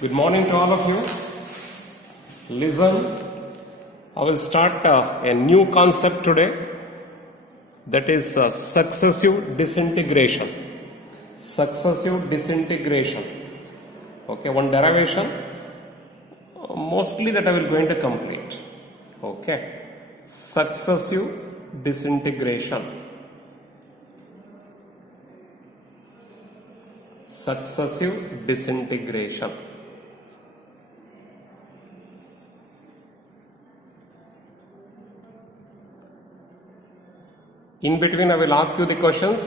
Good morning to all of you. Listen, I will start a new concept today, that is successive disintegration. Successive disintegration. Okay, one derivation, mostly that I will going to complete. Okay, successive disintegration. Successive disintegration. In between, I will ask you the questions.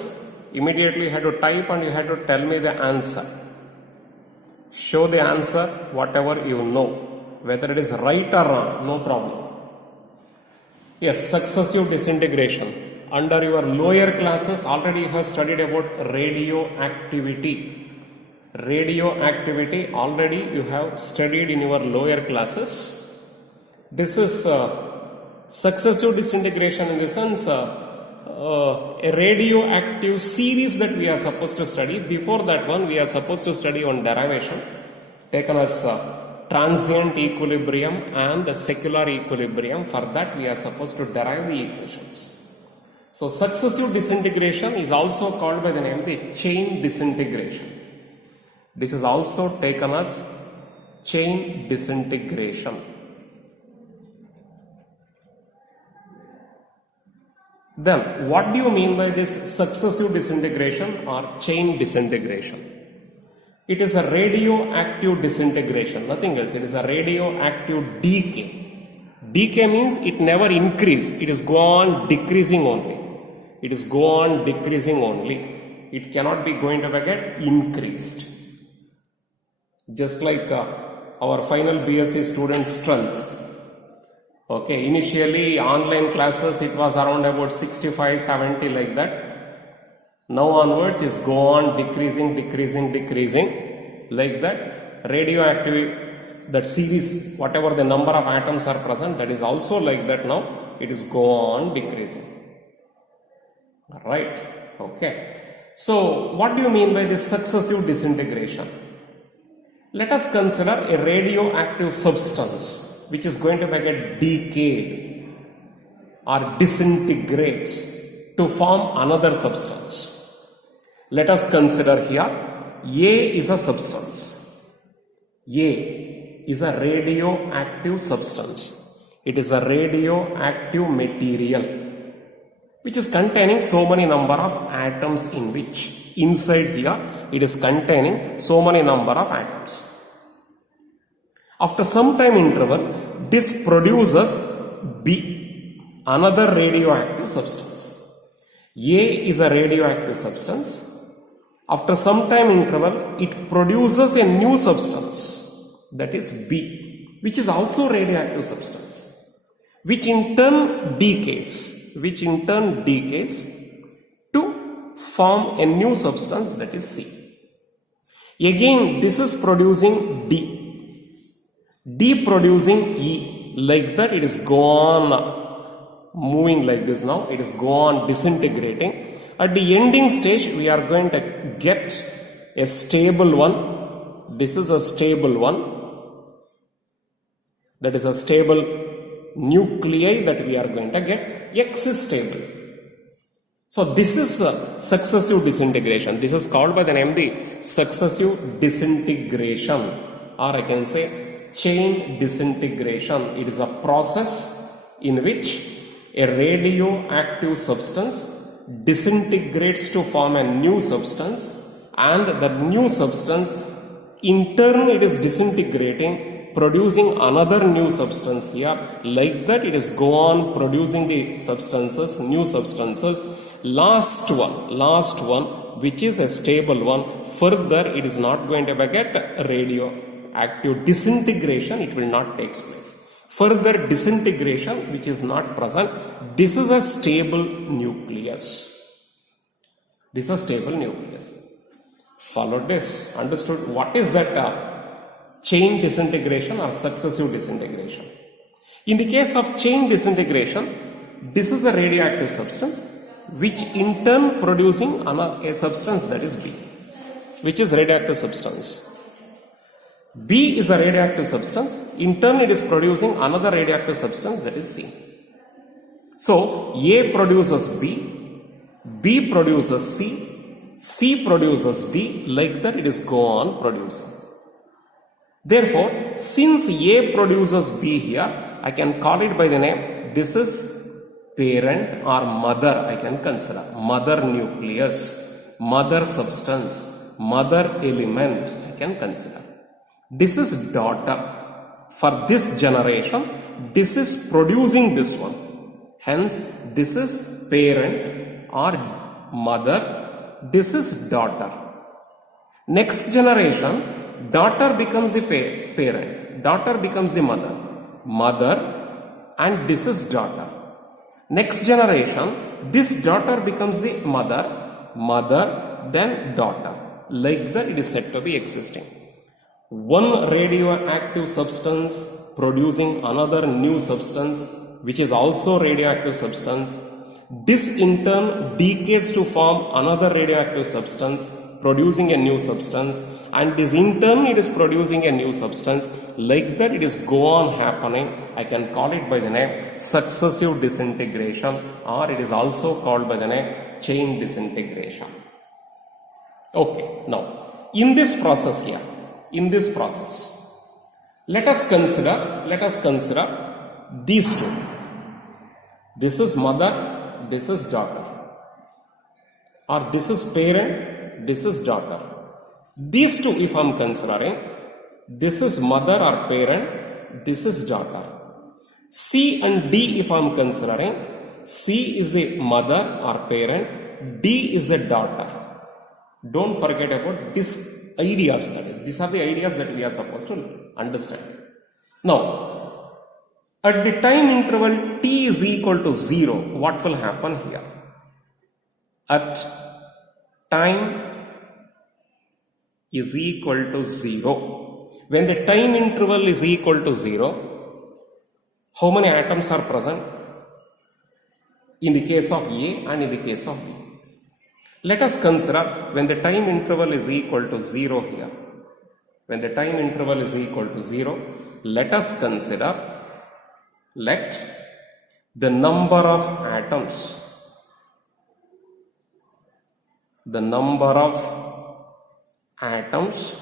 Immediately, you have to type and you have to tell me the answer. Show the answer, whatever you know. Whether it is right or wrong, no problem. Yes, successive disintegration. Under your lower classes, already you have studied about radioactivity. Radioactivity, already you have studied in your lower classes. This is successive disintegration in the sense a radioactive series that we are supposed to study. Before that one, we are supposed to study on derivation, taken as transient equilibrium and the secular equilibrium. For that, we are supposed to derive the equations. So, successive disintegration is also called by the name the chain disintegration. This is also taken as chain disintegration. Then, what do you mean by this successive disintegration or chain disintegration? It is a radioactive disintegration, nothing else. It is a radioactive decay. Decay means it never increase, it is go on decreasing only. It is go on decreasing only. It cannot be going to get increased. Just like our final BSc student strength. Okay, initially online classes it was around about 65, 70 like that. Now onwards is go on decreasing like that. Radioactive, that series, whatever the number of atoms are present, that is also like that now. It is go on decreasing. Right, okay. So, what do you mean by this successive disintegration? Let us consider a radioactive substance which is going to get decayed or disintegrates to form another substance. Let us consider here A is a substance. A is a radioactive substance. It is a radioactive material which is containing so many number of atoms in which inside here it is containing so many number of atoms. After some time interval, this produces B, another radioactive substance. A is a radioactive substance. After some time interval, it produces a new substance, that is B, which is also radioactive substance, which in turn decays to form a new substance, that is C. Again, this is producing D producing E, like that it is go on moving like this now, it is go on disintegrating. At the ending stage, we are going to get a stable one. This is a stable one. That is a stable nuclei that we are going to get. X is stable. So this is a successive disintegration. This is called by the name the successive disintegration, or I can say chain disintegration. It is a process in which a radioactive substance disintegrates to form a new substance, and the new substance in turn it is disintegrating, producing another new substance here. Like that it is go on producing the substances, new substances. Last one which is a stable one, further it is not going to get radioactive disintegration, it will not take place. Further disintegration which is not present, this is a stable nucleus. This is a stable nucleus. Followed this, understood what is that chain disintegration or successive disintegration. In the case of chain disintegration, this is a radioactive substance which in turn producing a substance, that is B, which is radioactive substance. B is a radioactive substance. In turn, it is producing another radioactive substance, that is C. So, A produces B, B produces C, C produces D, like that it is go on producing. Therefore, since A produces B here, I can call it by the name, this is parent or mother, I can consider. Mother nucleus, mother substance, mother element, I can consider. This is daughter. For this generation, this is producing this one. Hence, this is parent or mother, this is daughter. Next generation, daughter becomes the parent, daughter becomes the mother, and this is daughter. Next generation, this daughter becomes the mother, then daughter. Like that, it is said to be existing. One radioactive substance producing another new substance, which is also radioactive substance. This in turn decays to form another radioactive substance, producing a new substance, and this in turn it is producing a new substance. Like that, it is go on happening. I can call it by the name successive disintegration, or it is also called by the name chain disintegration. Okay, now in this process here, let us consider these two. This is mother, this is daughter, or this is parent, this is daughter. These two, if I am considering, this is mother or parent, this is daughter. C and D, if I am considering, C is the mother or parent, D is the daughter. Don't forget about these ideas, that is, these are the ideas that we are supposed to understand. Now, at the time interval t is equal to 0, what will happen here? At time is equal to 0. When the time interval is equal to 0, how many atoms are present? In the case of A and in the case of B. Let us consider when the time interval is equal to 0 here. When the time interval is equal to 0, let us consider, let the number of atoms,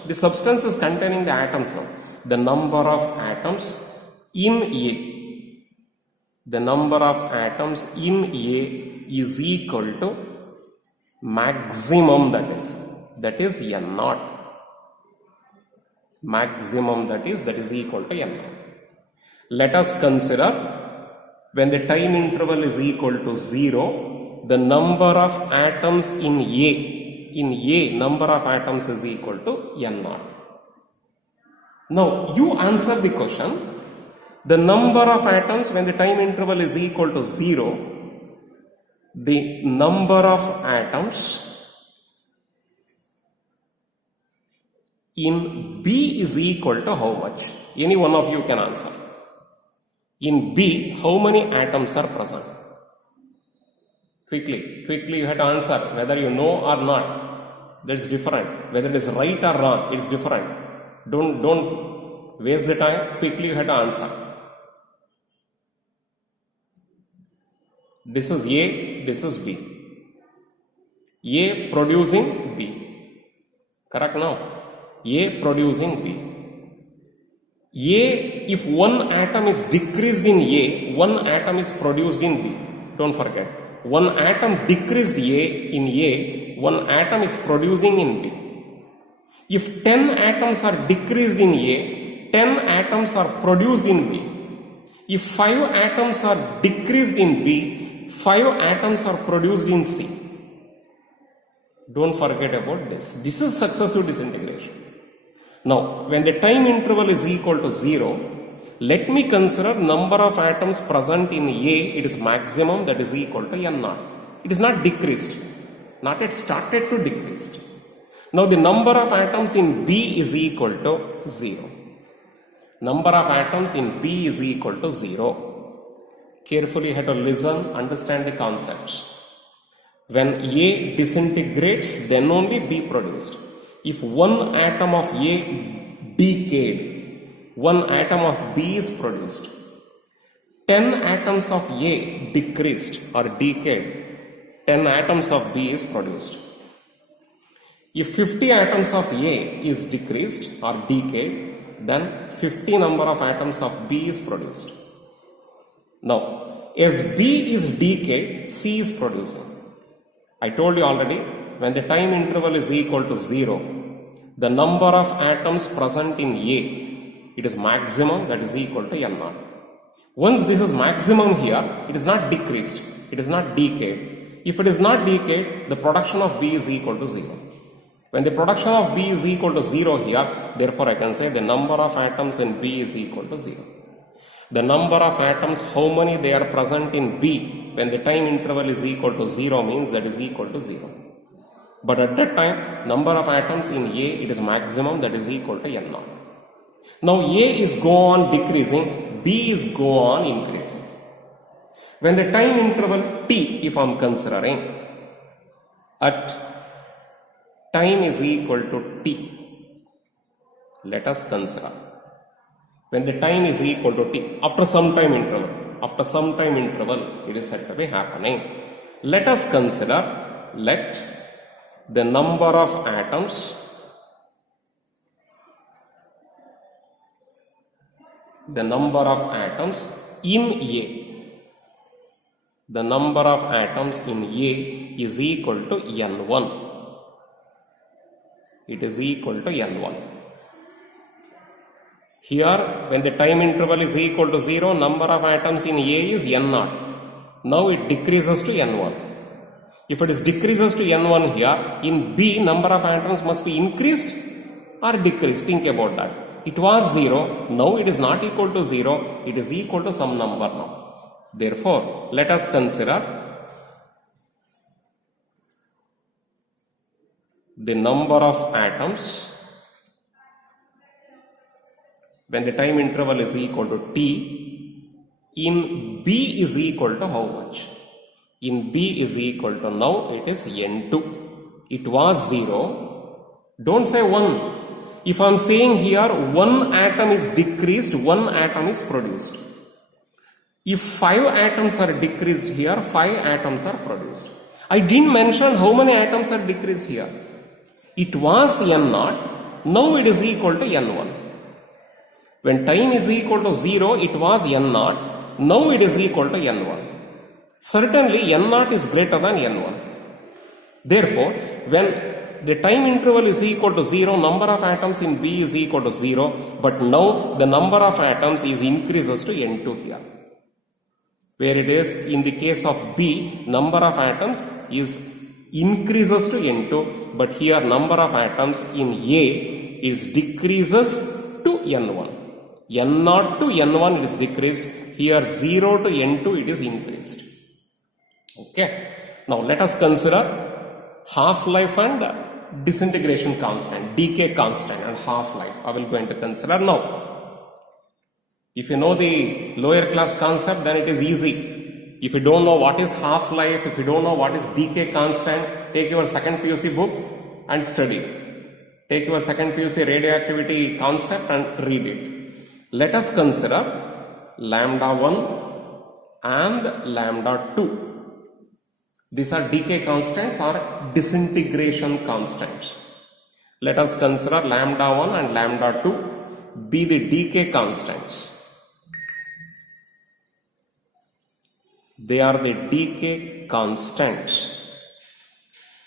the substance is containing the atoms now, the number of atoms in A, the number of atoms in A is equal to maximum, that is n naught. Maximum, that is equal to n naught. Let us consider when the time interval is equal to 0, the number of atoms in A, number of atoms is equal to n naught. Now you answer the question. The number of atoms when the time interval is equal to 0, the number of atoms in B is equal to how much? Any one of you can answer. In B, how many atoms are present? Quickly you have to answer, whether you know or not. That's different. Whether it is right or wrong, it's different. Don't waste the time. Quickly you have to answer. This is A, this is B. A producing B. Correct now? A producing B. A, if one atom is decreased in A, one atom is produced in B. Don't forget. One atom decreased in A, one atom is producing in B. If 10 atoms are decreased in A, 10 atoms are produced in B. If 5 atoms are decreased in B, 5 atoms are produced in C. Don't forget about this. This is successive disintegration. Now, when the time interval is equal to 0, let me consider number of atoms present in A. It is maximum, that is equal to n naught. It is not decreased. Not yet started to decrease. Now, the number of atoms in B is equal to 0. Number of atoms in B is equal to 0. Carefully you have to listen, understand the concepts. When A disintegrates, then only B produced. If one atom of A decayed. One atom of B is produced. 10 atoms of A decreased or decayed. 10 atoms of B is produced. If 50 atoms of A is decreased or decayed, then 50 number of atoms of B is produced. Now, as B is decayed, C is producing. I told you already, when the time interval is equal to 0, the number of atoms present in A, it is maximum, that is equal to N naught. Once this is maximum here, it is not decreased, it is not decayed. If it is not decayed, the production of B is equal to 0. When the production of B is equal to 0 here, therefore I can say the number of atoms in B is equal to 0. The number of atoms, how many they are present in B, when the time interval is equal to 0 means that is equal to 0. But at that time, number of atoms in A, it is maximum, that is equal to N naught. Now A is go on decreasing, B is go on increasing. When the time interval T, if I am considering, at time is equal to T, let us consider. When the time is equal to T, after some time interval, it is said to be happening. Let us consider, let the number of atoms in A, the number of atoms in A is equal to N1. It is equal to N1. Here, when the time interval is equal to 0, number of atoms in A is N0. Now it decreases to N1. If it is decreases to N1 here, in B, number of atoms must be increased or decreased. Think about that. It was 0, now it is not equal to 0, it is equal to some number now. Therefore, let us consider the number of atoms when the time interval is equal to T in B is equal to how much? In B is equal to, now it is N2. It was 0. Don't say 1. If I am saying here 1 atom is decreased, 1 atom is produced. If 5 atoms are decreased here, 5 atoms are produced. I didn't mention how many atoms are decreased here. It was N0, now it is equal to N1. When time is equal to 0, it was N0, now it is equal to N1. Certainly N0 is greater than N1. Therefore, when the time interval is equal to 0, number of atoms in B is equal to 0, but now the number of atoms is increases to N2 here. Where it is, in the case of B, number of atoms is increases to N2, but here number of atoms in A is decreases to N1. N0 to N1 it is decreased, here 0 to N2 it is increased. Okay. Now let us consider half-life and disintegration constant, decay constant and half-life. I will going to consider now. If you know the lower class concept, then it is easy. If you don't know what is half-life, if you don't know what is decay constant, take your second PUC book and study. Take your second PUC radioactivity concept and read it. Let us consider lambda 1 and lambda 2. These are decay constants or disintegration constants. Let us consider lambda 1 and lambda 2 be the decay constants. They are the decay constants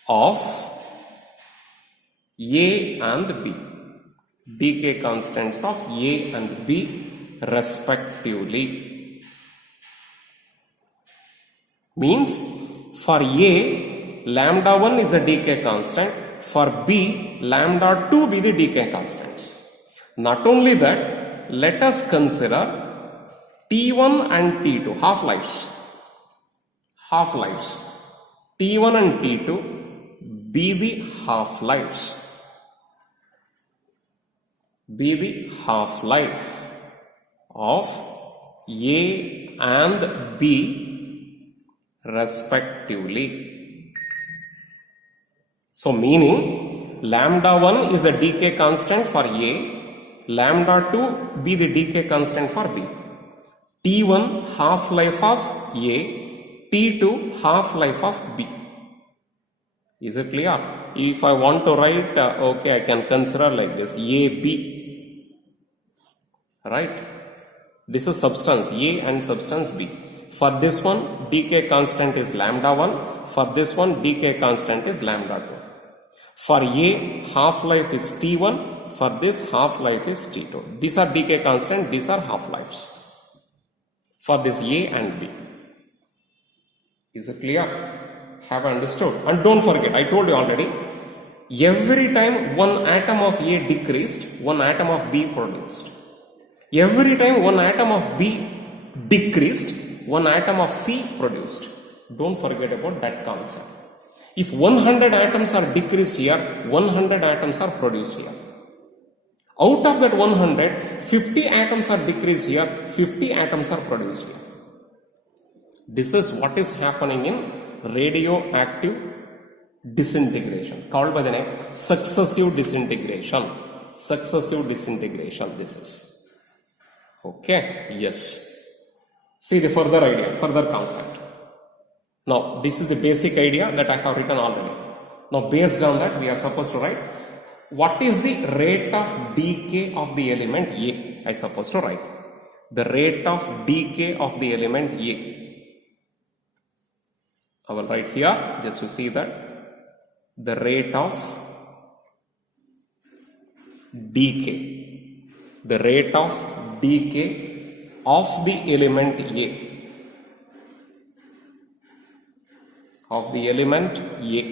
of A and B. Decay constants of A and B respectively. Means for A, lambda 1 is the decay constant. For B, lambda 2 be the decay constants. Not only that, let us consider T1 and T2, half-lives. Half-lives. T1 and T2 be the half-lives. Be the half-life of A and B respectively. So meaning lambda 1 is the decay constant for A lambda 2 be the decay constant for B. T1 half-life of A, T2 half-life of B. Is it clear? If I want to write, okay, I can consider like this, AB. Right? This is substance A and substance B. For this one, decay constant is lambda 1. For this one, decay constant is lambda 2. For A, half-life is T1. For this, half-life is T2. These are decay constant, these are half-lives. For this A and B. Is it clear? Have I understood? And don't forget, I told you already, every time one atom of A decreased, one atom of B produced. Every time one atom of B decreased, one atom of C produced. Don't forget about that concept. If 100 atoms are decreased here, 100 atoms are produced here. Out of that 100, 50 atoms are decreased here, 50 atoms are produced here. This is what is happening in radioactive disintegration, called by the name successive disintegration. Successive disintegration, this is. Okay, yes. See the further idea, further concept. Now, this is the basic idea that I have written already. Now, based on that, we are supposed to write what is the rate of decay of the element A. I supposed to write the rate of decay of the element A. I will write here just to see that the rate of decay. The rate of decay of the element A. Of the element A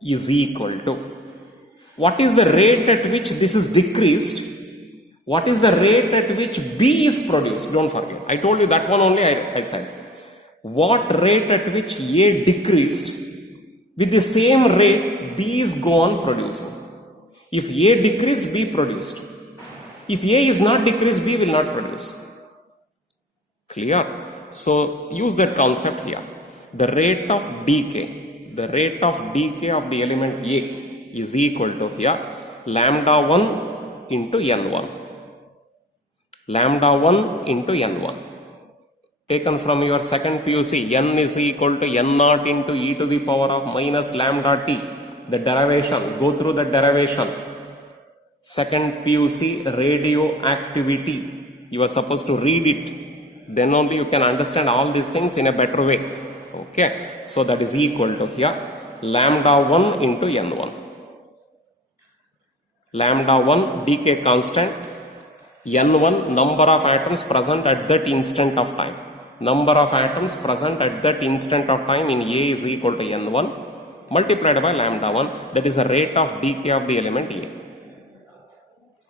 is equal to, what is the rate at which this is decreased? What is the rate at which B is produced? Don't forget. I told you that one only I said. What rate at which A decreased, with the same rate B is go on producing. If A decreased, B produced. If A is not decreased, B will not produce. Clear? So use that concept here. The rate of decay, the rate of decay of the element A is equal to here lambda 1 into N1. Lambda 1 into N1. Taken from your second PUC, N is equal to N0 into e to the power of minus lambda T. The derivation, go through the derivation. Second PUC, radioactivity. You are supposed to read it. Then only you can understand all these things in a better way. Okay, so that is equal to here lambda 1 into N1. Lambda 1 decay constant, N1 number of atoms present at that instant of time. Number of atoms present at that instant of time in A is equal to N1 multiplied by lambda 1. That is the rate of decay of the element A.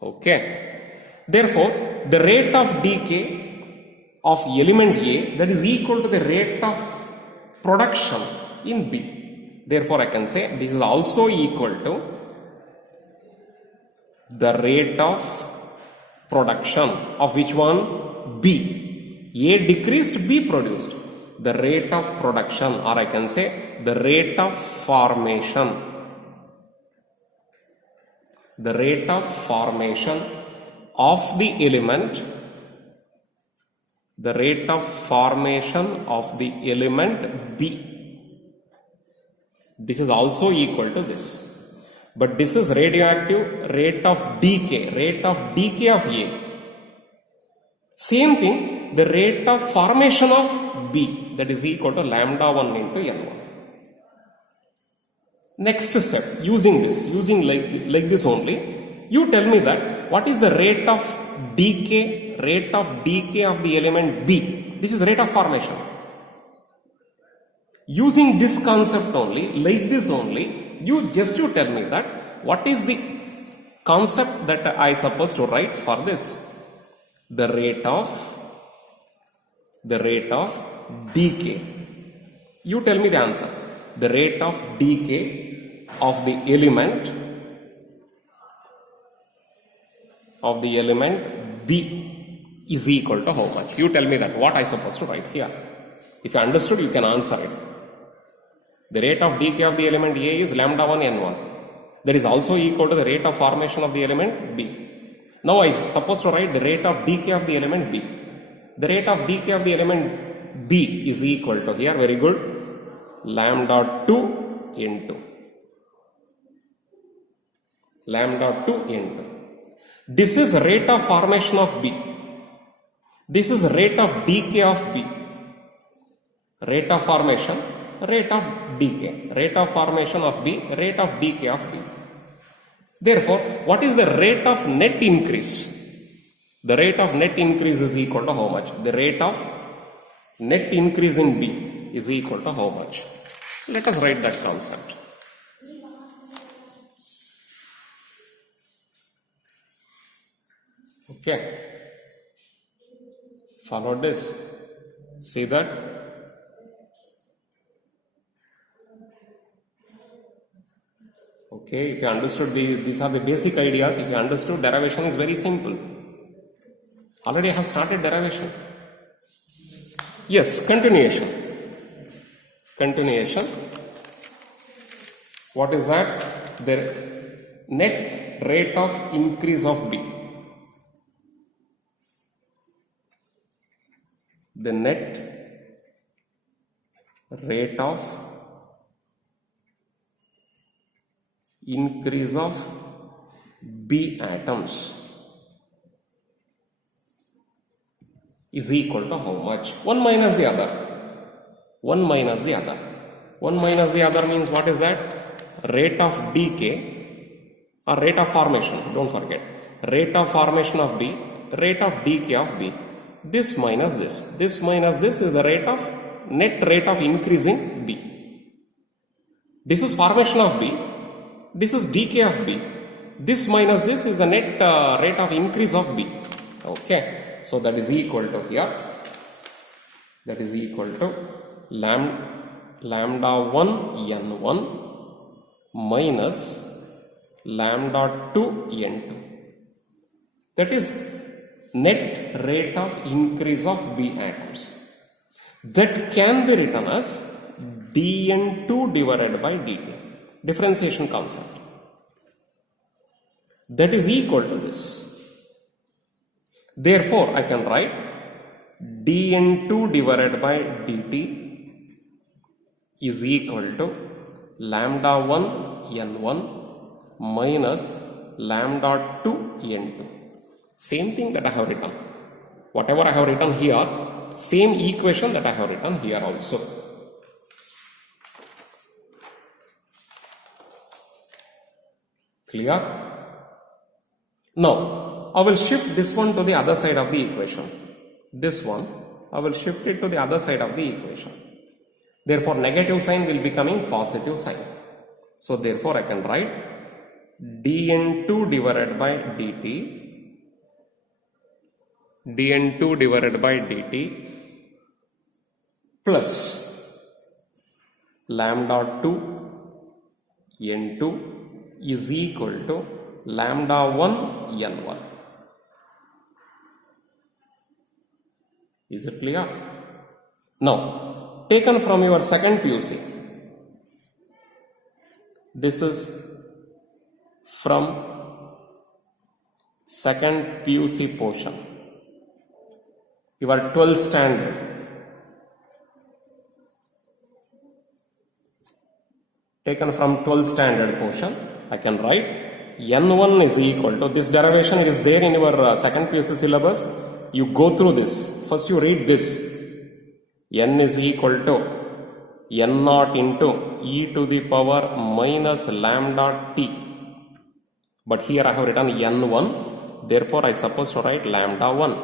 Okay. Therefore, the rate of decay of element A, that is equal to the rate of production in B. Therefore, I can say this is also equal to the rate of production of which one? B. A decreased, B produced. The rate of production, or I can say the rate of formation. The rate of formation of the element. The rate of formation of the element B. This is also equal to this. But this is radioactive rate of decay of A. Same thing, the rate of formation of B, that is equal to lambda 1 into N1. Next step, using like this only, you tell me that what is the rate of decay of the element B. This is rate of formation. Using this concept only, like this only, you tell me that what is the concept that I supposed to write for this. The rate of decay. You tell me the answer. The rate of decay of the element B is equal to how much? You tell me that. What I supposed to write here? If you understood, you can answer it. The rate of decay of the element A is lambda 1 N1. That is also equal to the rate of formation of the element B. Now I supposed to write the rate of decay of the element B. The rate of decay of the element B is equal to, here very good, lambda 2 into lambda 2 into. This is rate of formation of B. This is rate of decay of B. Rate of formation, rate of decay. Rate of formation of B, rate of decay of B. Therefore, what is the rate of net increase? The rate of net increase is equal to how much? The rate of net increase in B is equal to how much? Let us write that concept. Okay. Follow this. See that? Okay, if you understood these are the basic ideas. If you understood, derivation is very simple. Already I have started derivation. Yes, continuation. Continuation. What is that? The net rate of increase of B. The net rate of increase of B atoms is equal to how much? One minus the other. One minus the other. One minus the other means what is that? Rate of decay or rate of formation. Don't forget. Rate of formation of B, rate of decay of B. This minus this. This minus this is the rate of net rate of increase in B. This is formation of B. This is decay of B. This minus this is the net rate of increase of B. Okay. So that is equal to here. That is equal to lambda 1 n1 minus lambda 2 n2. That is net rate of increase of B atoms. That can be written as dn2 divided by dt. Differentiation concept. That is equal to this. Therefore, I can write dn2 divided by dt is equal to lambda 1 n1 minus lambda 2 n2. Same thing that I have written. Whatever I have written here, same equation that I have written here also. Clear? Now, I will shift this one to the other side of the equation. This one, I will shift it to the other side of the equation. Therefore, negative sign will be becoming positive sign. So, therefore, I can write dn2 divided by dt dn2 divided by dt plus lambda 2 n2 is equal to lambda 1 n1. Is it clear? Now, taken from your second PUC. This is from second PUC portion. Your 12th standard. Taken from 12th standard portion, I can write n1 is equal to, this derivation, it is there in your second PUC syllabus. You go through this. First you read this. N is equal to n0 into e to the power minus lambda t. But here I have written n1. Therefore, I suppose to write lambda 1.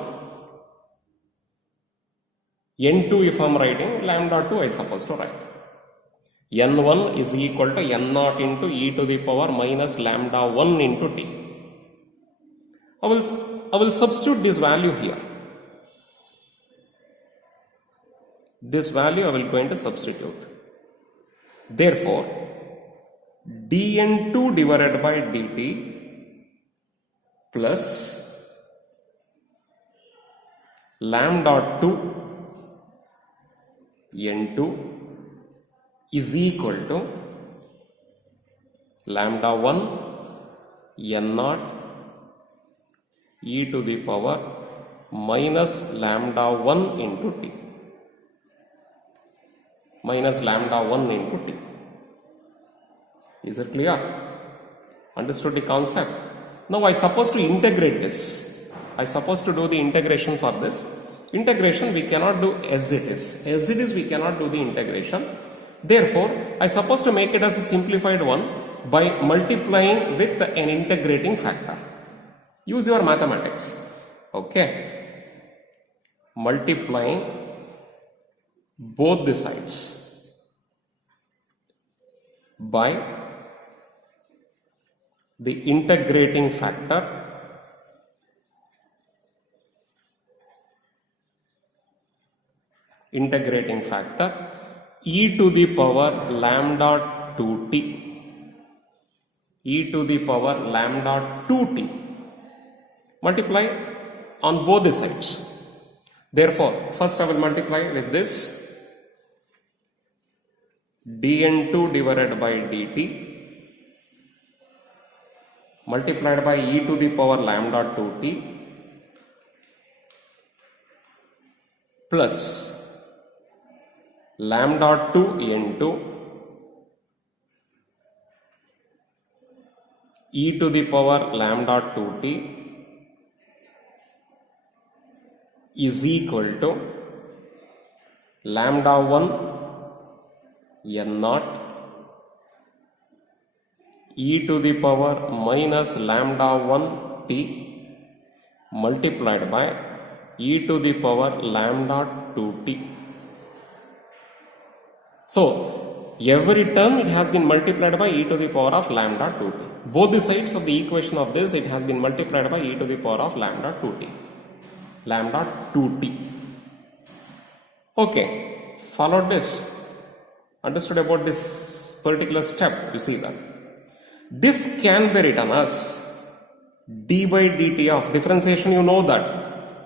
n2 if I am writing, lambda 2 I suppose to write. n1 is equal to n0 into e to the power minus lambda 1 into t. I will substitute this value here. This value I will going to substitute. Therefore, dn2 divided by dt plus lambda 2 n2 is equal to lambda 1 n0 e to the power minus lambda 1 into t. Minus lambda 1 into t. Is it clear? Understood the concept? Now I suppose to integrate this. I suppose to do the integration for this. Integration we cannot do as it is. As it is we cannot do the integration. Therefore, I suppose to make it as a simplified one by multiplying with an integrating factor. Use your mathematics. Okay. Multiplying both the sides by the integrating factor e to the power lambda 2t, e to the power lambda 2t. Multiply on both the sides. Therefore, first I will multiply with this dn2 divided by dt multiplied by e to the power lambda 2t plus lambda 2 into e to the power lambda 2t is equal to lambda 1 n naught e to the power minus lambda 1 t multiplied by e to the power lambda 2t. So, every term it has been multiplied by e to the power of lambda 2t. Both the sides of the equation of this it has been multiplied by e to the power of lambda 2t. Lambda 2t. Okay, followed this. Understood about this particular step, you see that. This can be written as d by dt of differentiation, you know that.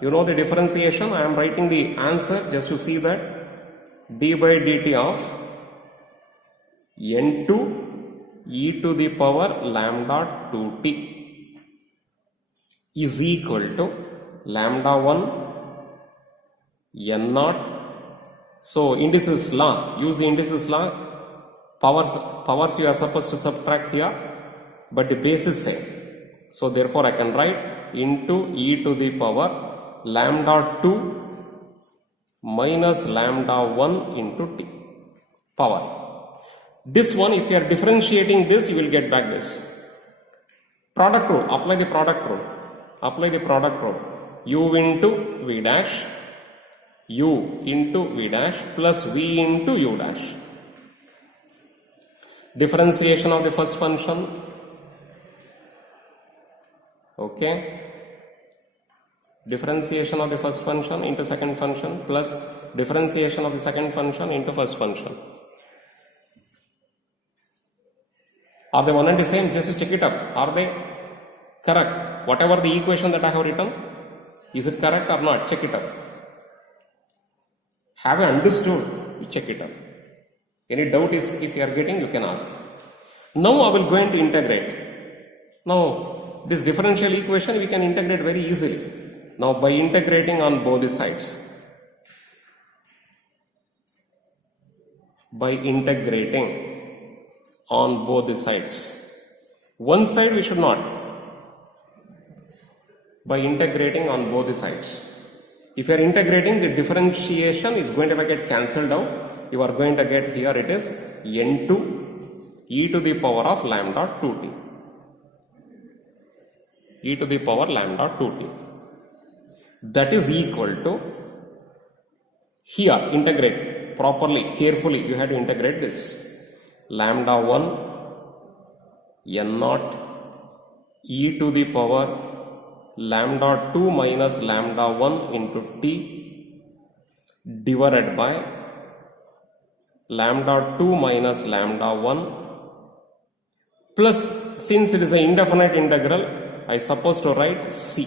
You know the differentiation, I am writing the answer just to see that. D by dt of n2 e to the power lambda 2t is equal to lambda 1 n naught. So indices law, use the indices law. Powers you are supposed to subtract here, but the base is same. So therefore I can write into e to the power lambda 2 minus lambda 1 into t power. This one, if you are differentiating this, you will get back this. Product rule, apply the product rule. Apply the product rule. U into v dash, u into v dash plus v into u dash. Differentiation of the first function. Okay. Differentiation of the first function into second function plus differentiation of the second function into first function. Are they one and the same? Just to check it up. Are they correct? Whatever the equation that I have written, is it correct or not? Check it up. Have you understood? You check it up. Any doubt is if you are getting, you can ask. Now I will go into integrate. Now this differential equation we can integrate very easily. Now by integrating on both the sides. By integrating on both the sides. One side we should not. By integrating on both the sides. If you are integrating, the differentiation is going to get cancelled out. You are going to get here it is n2 e to the power of lambda 2t. E to the power lambda 2t. That is equal to, here integrate properly, carefully, you have to integrate this. Lambda 1 n naught e to the power lambda 2 minus lambda 1 into t divided by lambda 2 minus lambda 1 plus, since it is an indefinite integral, I suppose to write c.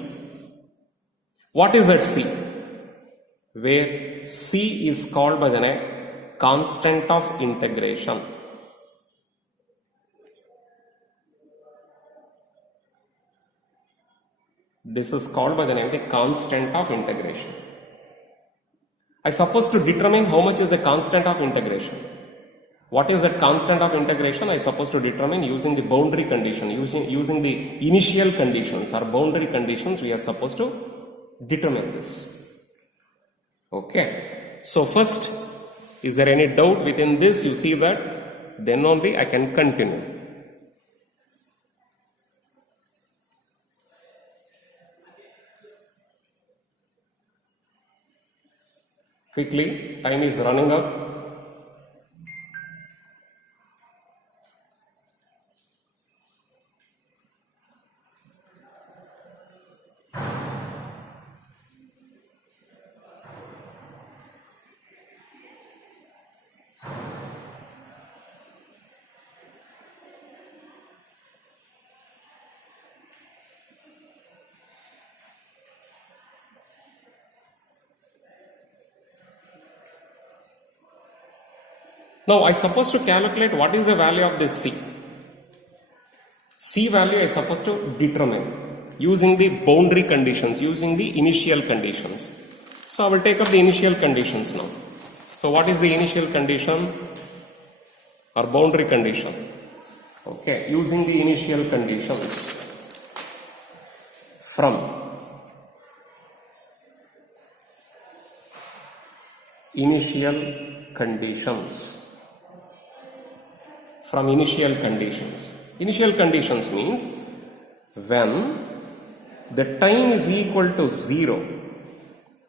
What is that c? Where c is called by the name constant of integration. This is called by the name of the constant of integration. I supposed to determine how much is the constant of integration. What is that constant of integration? I supposed to determine using the boundary condition, using the initial conditions or boundary conditions. We are supposed to determine this. Okay. So first, is there any doubt within this? You see that? Then only I can continue. Quickly, time is running up. Now, I supposed to calculate what is the value of this C. C value I supposed to determine using the boundary conditions, using the initial conditions. So, I will take up the initial conditions now. So, what is the initial condition or boundary condition? Okay, using the initial conditions from initial conditions. From initial conditions. Initial conditions means when the time is equal to 0,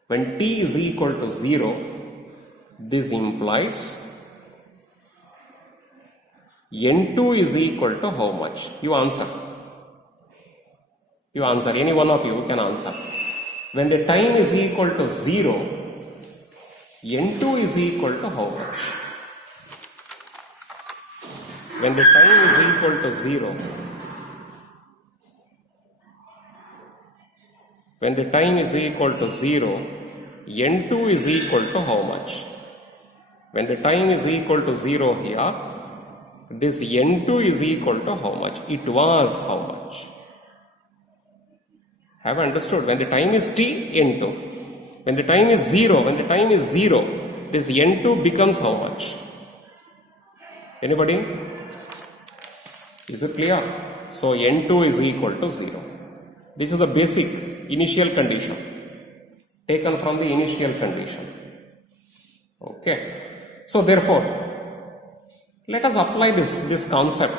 when t is equal to 0, this implies n2 is equal to how much? You answer. You answer. Any one of you can answer. When the time is equal to 0, n2 is equal to how much? When the time is equal to 0, when the time is equal to 0, n2 is equal to how much? When the time is equal to 0 here, this n2 is equal to how much? It was how much? Have I understood? When the time is t, n2. When the time is 0, this n2 becomes how much? Anybody? Is it clear? So n2 is equal to 0. This is the basic initial condition taken from the initial condition. Okay. So therefore, let us apply this concept